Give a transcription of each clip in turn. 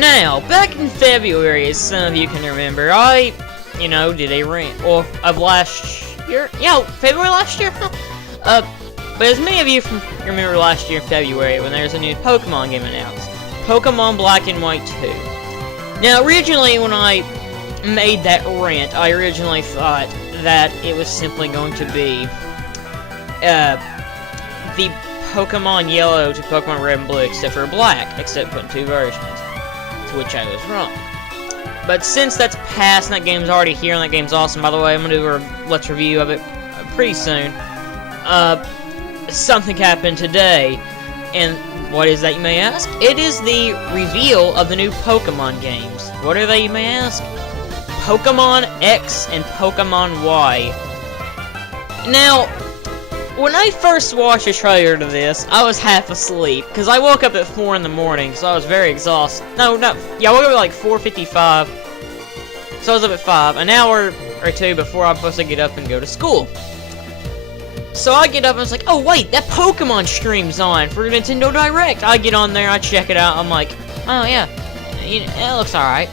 Now, back in February, as some of you can remember, I, did a rant, of last year? Yeah, February last year? But as many of you remember last year in February, when there was a new Pokemon game announced, Pokemon Black and White 2. Now, originally, when I made that rant, I originally thought that it was simply going to be, the Pokemon Yellow to Pokemon Red and Blue, except for Black, except put in 2 versions. To which I was wrong. But since that's past and that game's already here and that game's awesome, by the way, I'm gonna do a Let's Review of it pretty soon. Something happened today, and what is that, you may ask? It is the reveal of the new Pokemon games. What are they, you may ask? Pokemon X and Pokemon Y. Now, when I first watched the trailer to this, I was half asleep, because I woke up at 4 in the morning, so I was very exhausted. Yeah, I woke up at like 4:55, so I was up at 5, an hour or 2 before I'm supposed to get up and go to school. So I get up and I was like, oh wait, that Pokemon stream's on for Nintendo Direct. I get on there, I check it out, I'm like, oh yeah, it looks alright.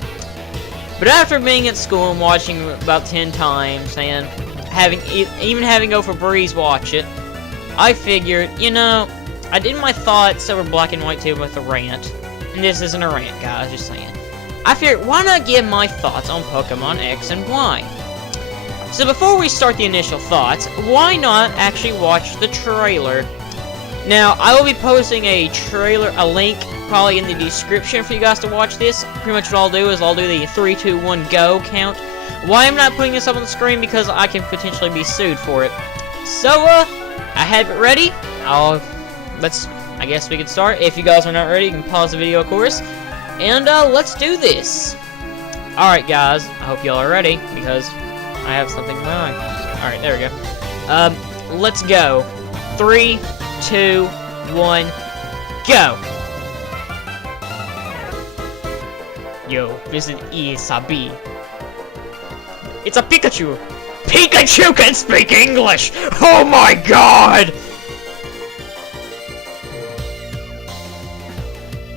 But after being at school and watching about 10 times, and even having Go for Breeze watch it, I figured, I did my thoughts over Black and White 2 with a rant. And this isn't a rant, guys, just saying. I figured, why not give my thoughts on Pokemon X and Y? So before we start the initial thoughts, why not actually watch the trailer? Now, I will be posting a link probably in the description for you guys to watch this. Pretty much what I'll do is I'll do the 3, 2, 1, go count. Why I'm not putting this up on the screen? Because I can potentially be sued for it. So, I have it ready. I guess we can start. If you guys are not ready, you can pause the video, of course. And, let's do this. Alright, guys. I hope y'all are ready, because I have something in my mind. Alright, there we go. Let's go. 3, 2, 1, go! Yo, this is Isabi. It's a Pikachu! Pikachu can speak English! Oh my god!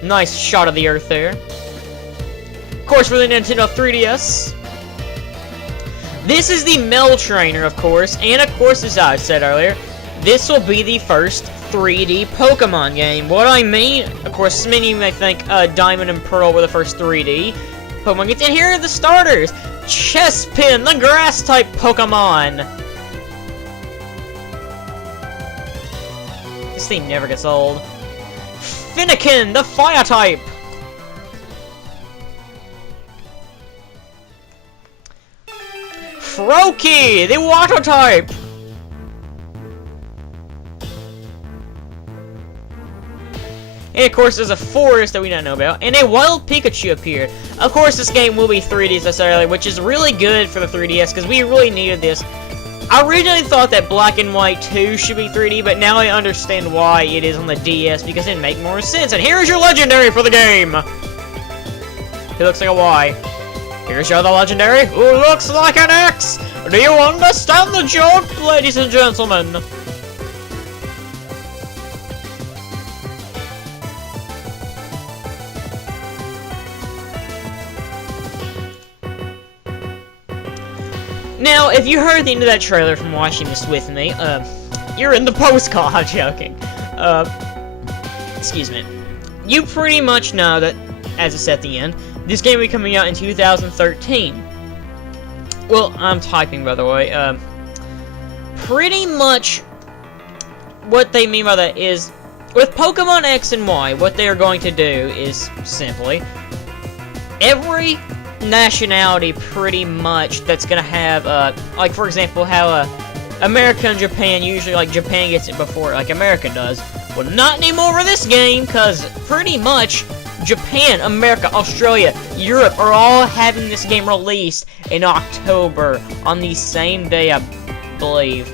Nice shot of the earth there. Of course, for the Nintendo 3DS. This is the Mel Trainer, of course, and of course, as I said earlier, this will be the first 3D Pokemon game. What I mean, of course, many may think Diamond and Pearl were the first 3D Pokemon games, and here are the starters! Chespin, the Grass-type Pokemon! This theme never gets old. Finnegan, the Fire-type! Froakie, the Water-type! And of course, there's a forest that we don't know about, and a wild Pikachu appeared. Of course, this game will be 3D, as I said earlier, which is really good for the 3DS, because we really needed this. I originally thought that Black and White 2 should be 3D, but now I understand why it is on the DS, because it'd make more sense. And here's your legendary for the game! He looks like a Y. Here's your other legendary, who looks like an X! Do you understand the joke, ladies and gentlemen? Now, if you heard the end of that trailer from watching this with me, you're in the postcard. I'm joking. Excuse me. You pretty much know that, as I said at the end, this game will be coming out in 2013. Well, I'm typing, by the way. Pretty much what they mean by that is, with Pokemon X and Y, what they are going to do is simply, every nationality pretty much that's gonna have like for example how America and Japan usually, like, Japan gets it before like America does. Well, not anymore for this game, because pretty much Japan, America, Australia, Europe are all having this game released in October on the same day, I believe,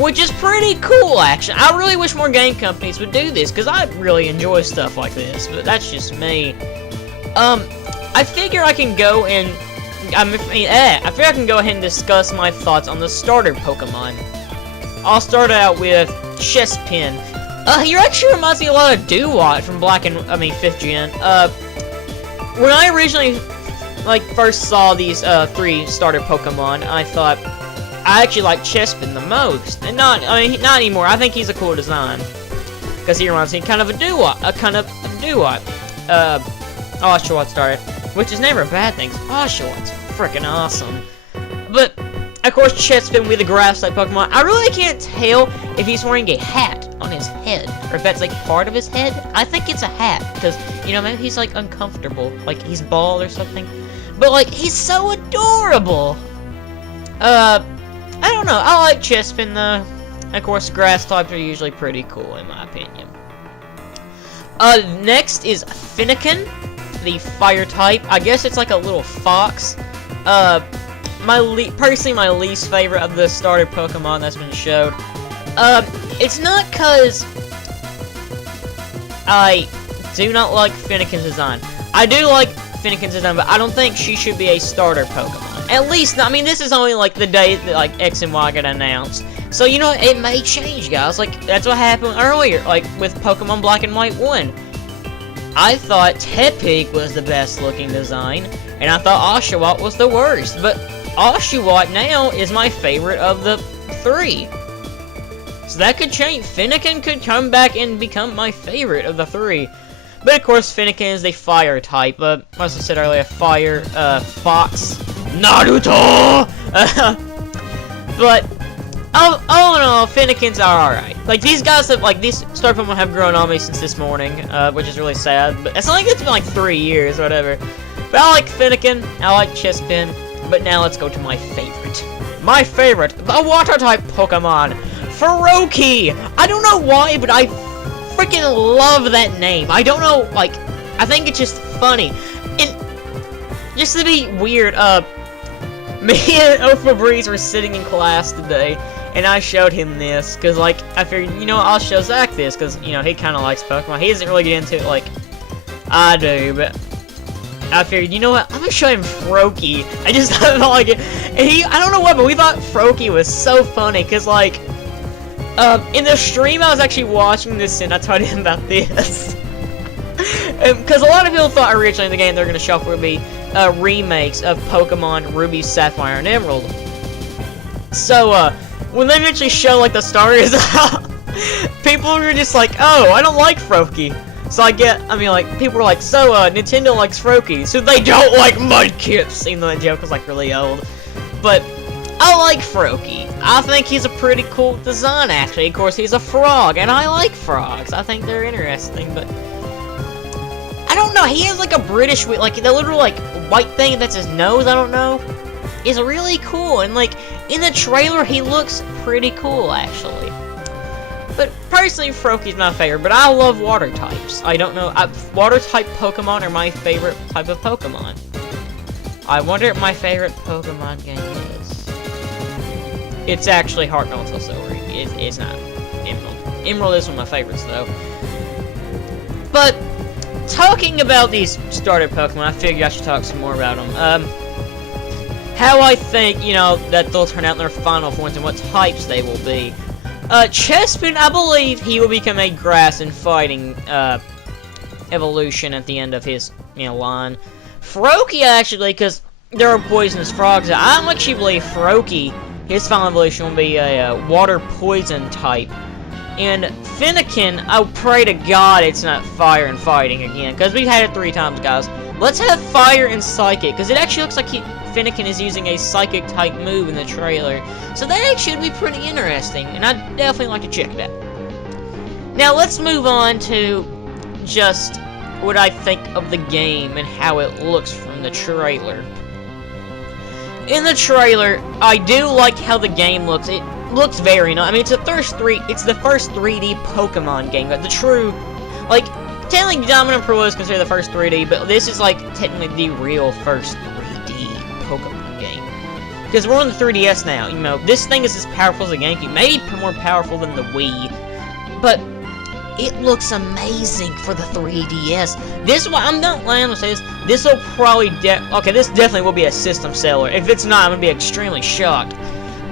which is pretty cool. Actually, I really wish more game companies would do this, because I really enjoy stuff like this, but that's just me. I figure I can go and I figure I can go ahead and discuss my thoughts on the starter Pokemon. I'll start out with Chespin. He actually reminds me a lot of Dewott from 5th Gen. when I originally, like, first saw these, 3 starter Pokemon, I thought, I actually like Chespin the most. And not anymore. I think he's a cool design. Because he reminds me kind of a Dewott. Oshawott started. Which is never a bad thing. Oshawott's freaking awesome. But, of course, Chespin with the grass-type Pokemon. I really can't tell if he's wearing a hat on his head. Or if that's, like, part of his head. I think it's a hat. Because, you know, maybe he's, like, uncomfortable. Like, he's bald or something. But, like, he's so adorable. I don't know. I like Chespin, though. Of course, grass types are usually pretty cool, in my opinion. Next is Fennekin, the fire type. I guess it's like a little fox. Personally, my least favorite of the starter Pokemon that's been showed. It's not because I do not like Fennekin's design. I do like Fennekin's design, but I don't think she should be a starter Pokemon. At least, I mean, this is only, like, the day that, like, X and Y got announced. So, you know, it may change, guys. Like, that's what happened earlier, like, with Pokemon Black and White 1. I thought Tepig was the best-looking design, and I thought Oshawott was the worst. But Oshawott now is my favorite of the 3. So that could change. Fennekin could come back and become my favorite of the 3. But, of course, Fennekin is the fire type. As I said earlier, fire, fox, Naruto! But, all in all, Fennekins are alright. Like, these guys have, like, these Star Pokemon have grown on me since this morning, which is really sad. But it's like it's been, like, 3 years or whatever. But I like Fennekin, I like Chespin, but now let's go to my favorite. My favorite, the Water-type Pokemon, Froakie! I don't know why, but I freaking love that name. I don't know, like, I think it's just funny. And, just to be weird, me and Ophabreeze were sitting in class today, and I showed him this, because, like, I figured, you know, I'll show Zach this, because, you know, he kind of likes Pokemon. He doesn't really get into it like I do, but I figured, you know what, I'm going to show him Froakie. I just thought like it, and I don't know what, but we thought Froakie was so funny, because, like, in the stream I was actually watching this, and I told him about this. Because a lot of people thought originally in the game they were going to show would be remakes of Pokemon Ruby, Sapphire, and Emerald. So, when they eventually show, like, the starters, people were just like, oh, I don't like Froakie. So people were like, so, Nintendo likes Froakie, so they don't like Mudkips, even though that joke was, like, really old. But, I like Froakie. I think he's a pretty cool design, actually. Of course, he's a frog, and I like frogs. I think they're interesting, but I don't know, he has, like, a British, like, the little, like, white thing that's his nose, I don't know, is really cool, and, like, in the trailer, he looks pretty cool, actually. But, personally, Froakie's my favorite, but I love water types. I don't know, water-type Pokemon are my favorite type of Pokemon. I wonder what my favorite Pokemon game is. It's actually Heart Gold Soul Silver. It's not Emerald. Emerald is one of my favorites, though. But, talking about these starter Pokemon, I figured I should talk some more about them. How I think, you know, that they'll turn out in their final forms and what types they will be. Chespin, I believe he will become a grass and fighting, evolution at the end of his, you know, line. Froakie, actually, because there are poisonous frogs, I actually believe Froakie, his final evolution will be a, water poison type. And Fennekin, I pray to God it's not fire and fighting again, because we've had it 3 times, guys. Let's have fire and psychic, because it actually looks like Fennekin is using a psychic type move in the trailer. So that actually would be pretty interesting, and I'd definitely like to check that. Now let's move on to just what I think of the game and how it looks from the trailer. In the trailer, I do like how the game looks. It looks very nice. I mean, it's the first 3D Pokemon game, but the true, like, technically Diamond and Pearl is considered the first 3D, but this is, like, technically the real first 3D Pokemon game. Because we're on the 3DS now, you know, this thing is as powerful as the GameCube, maybe more powerful than the Wii, but it looks amazing for the 3DS. This is why I'm not lying to say this. This will probably this definitely will be a system seller. If it's not, I'm gonna be extremely shocked.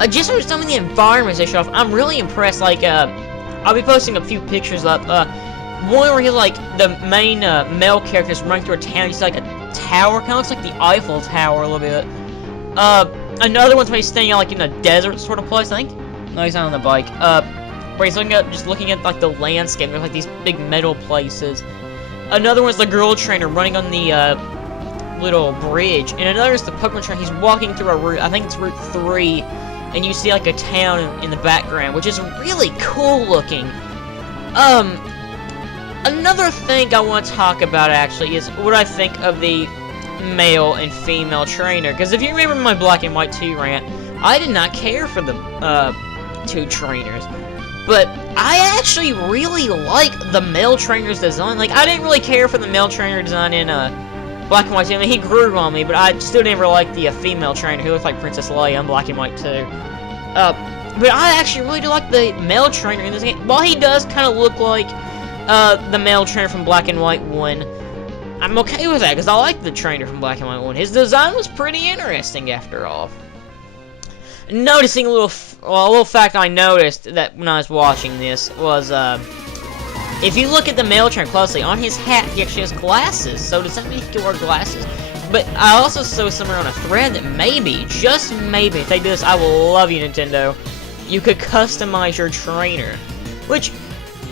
Just from some of the environments they show off, I'm really impressed. Like, I'll be posting a few pictures up. One where he's like the main male character's running through a town. He's like a tower, kind of looks like the Eiffel Tower a little bit. Another one's where he's standing like in a desert sort of place, I think. No, he's not on the bike. Where he's looking at like the landscape, there's like these big metal places. Another one's the girl trainer running on the little bridge, and another is the Pokemon trainer. He's walking through a route, I think it's Route 3, and you see like a town in the background, which is really cool looking. Another thing I want to talk about actually is what I think of the male and female trainer, because if you remember my Black and White 2 rant, I did not care for the two trainers. But I actually really like the male trainer's design. Like, I didn't really care for the male trainer design in Black and White 2. I mean, he grew on me, but I still never liked the female trainer who looked like Princess Leia in Black and White 2. But I actually really do like the male trainer in this game. While he does kind of look like the male trainer from Black and White 1, I'm okay with that, because I like the trainer from Black and White 1. His design was pretty interesting, after all. Noticing a little fact I noticed that when I was watching this was, if you look at the male trainer closely, on his hat he actually has glasses. So does that mean he can wear glasses? But I also saw somewhere on a thread that maybe, just maybe, if they do this, I will love you, Nintendo. You could customize your trainer, which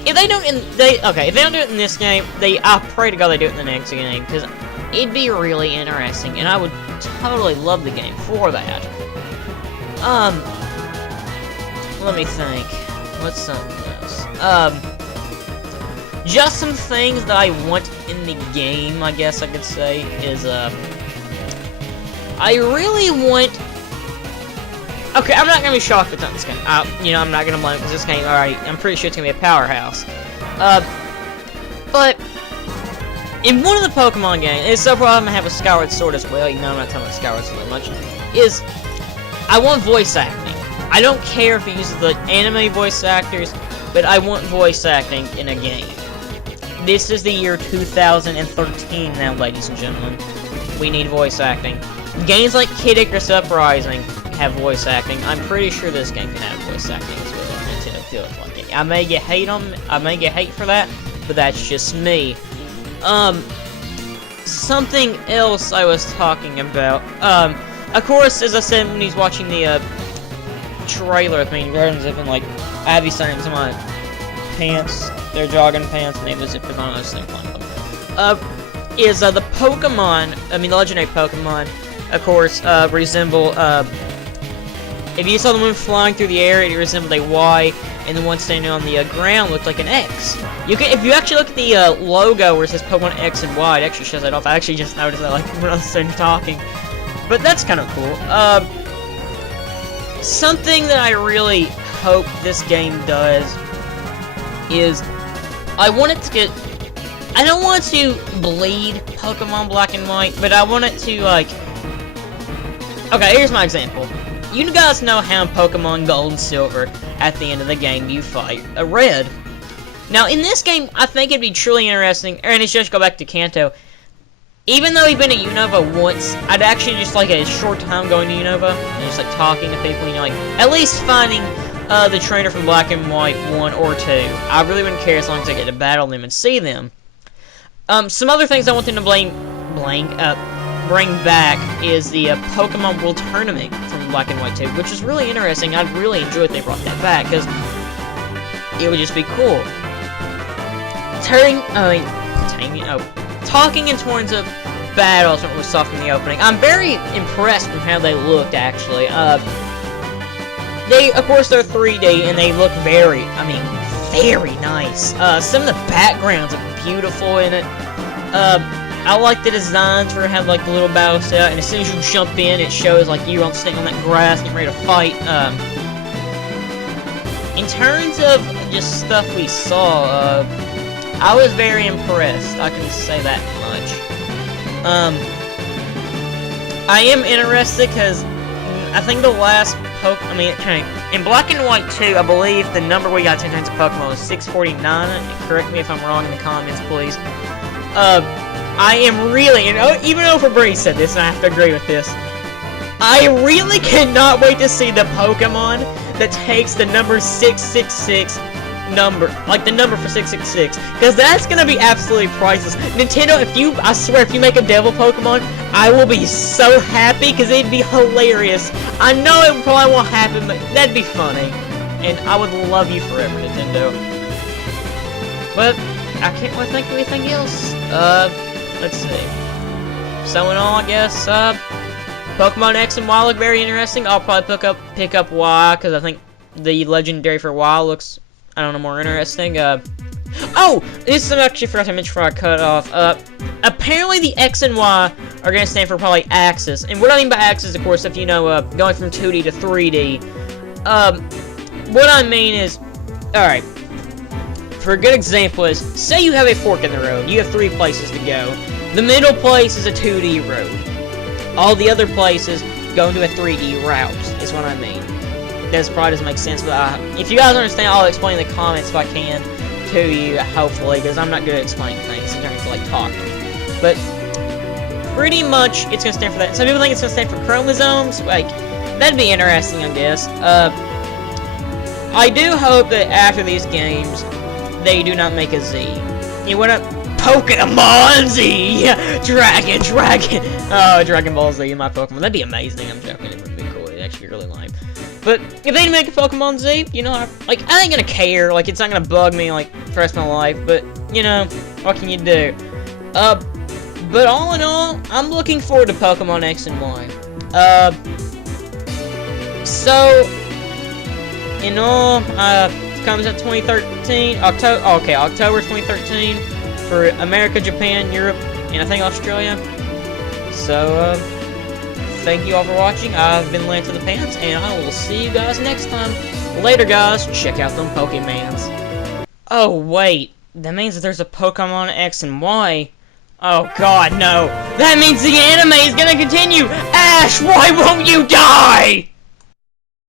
if they don't if they don't do it in this game, I pray to God they do it in the next game, because it'd be really interesting, and I would totally love the game for that. Let me think. What's something else? Just some things that I want in the game, I guess I could say, is, I really want... Okay, I'm not gonna be shocked if it's not this game. You know, I'm not gonna blame it, because this game, alright, I'm pretty sure it's gonna be a powerhouse. But... in one of the Pokemon games, it's so far I'm gonna have a Skyward Sword as well, you know I'm not talking about Skyward Sword much, is... I want voice acting. I don't care if it uses the anime voice actors, but I want voice acting in a game. This is the year 2013 now, ladies and gentlemen. We need voice acting. Games like Kid Icarus Uprising have voice acting. I'm pretty sure this game can have voice acting as well. Nintendo feels like it. I may get hate for that, but that's just me. Something else I was talking about. Of course, as I said when he's watching the trailer with me, Garden Zipping, like, I have these things in my pants, they're jogging pants, and they have the zippers on, those things on them. The Pokemon, the legendary Pokemon, of course, resemble, if you saw the one flying through the air, it resembled a Y, and the one standing on the ground looked like an X. If you actually look at the logo where it says Pokemon X and Y, it actually shows that off. I actually just noticed that, like, when I was starting talking. But that's kind of cool. Something that I really hope this game does is I want it to get... I don't want to bleed Pokemon Black and White, but I want it to, like... Okay, here's my example. You guys know how in Pokemon Gold and Silver, at the end of the game, you fight a Red. Now, in this game, I think it'd be truly interesting, and it's just go back to Kanto. Even though he'd been at Unova once, I'd actually just like a short time going to Unova, and just like talking to people, you know, like, at least finding the trainer from Black and White 1 or 2. I really wouldn't care as long as I get to battle them and see them. Some other things I want them to bring back is the Pokemon World Tournament from Black and White 2, which is really interesting. I'd really enjoy if they brought that back, because it would just be cool. Talking in terms of battles when we saw from the opening, I'm very impressed with how they looked, actually. Of course, they're 3D, and they look very nice. Some of the backgrounds are beautiful in it. I like the designs for how, like, the little battle set, and as soon as you jump in, it shows, like, you sitting on that grass, getting ready to fight. In terms of just stuff we saw, I was very impressed, I can say that much. I am interested, because I think the last in Black and White 2, I believe the number we got 10 times of Pokemon was 649. Correct me if I'm wrong in the comments, please. I am really, and even though Febreze said this, and I have to agree with this, I really cannot wait to see the Pokemon that takes the number 666 number, like the number for 666, because that's gonna be absolutely priceless. Nintendo, I swear, if you make a devil Pokemon, I will be so happy, because it'd be hilarious. I know it probably won't happen, but that'd be funny. And I would love you forever, Nintendo. But I can't really think of anything else. Let's see. So in all, I guess, Pokemon X and Y look very interesting. I'll probably pick up Y, because I think the legendary for Y looks, I don't know, more interesting. Oh! This is something I actually forgot to mention before I cut off. Apparently the X and Y are going to stand for probably axis. And what I mean by axis, of course, if you know, going from 2D to 3D. What I mean is, alright, for a good example is, say you have a fork in the road. You have 3 places to go. The middle place is a 2D road. All the other places go into a 3D route, is what I mean. This probably doesn't make sense, but if you guys understand, I'll explain in the comments if I can to you, hopefully, because I'm not good at explaining things in terms of, like, talking. But, pretty much, it's going to stand for that. Some people think it's going to stand for chromosomes. Like, that'd be interesting, I guess. I do hope that after these games, they do not make a Z. You want to Pokemon Z! Dragon! Oh, Dragon Ball Z, my Pokemon. That'd be amazing. I'm joking. It would be cool. It'd actually be really lame. But if they make a Pokemon Z, you know, I ain't gonna care. Like, it's not gonna bug me, like, for the rest of my life. But, you know, what can you do? But all in all, I'm looking forward to Pokemon X and Y. So, in all, it comes out 2013, October 2013 for America, Japan, Europe, and I think Australia. So, thank you all for watching. I've been Lance of the Pants, and I will see you guys next time. Later, guys. Check out them Pokemans. Oh, wait. That means that there's a Pokemon X and Y. Oh, God, no. That means the anime is gonna continue! Ash, why won't you die?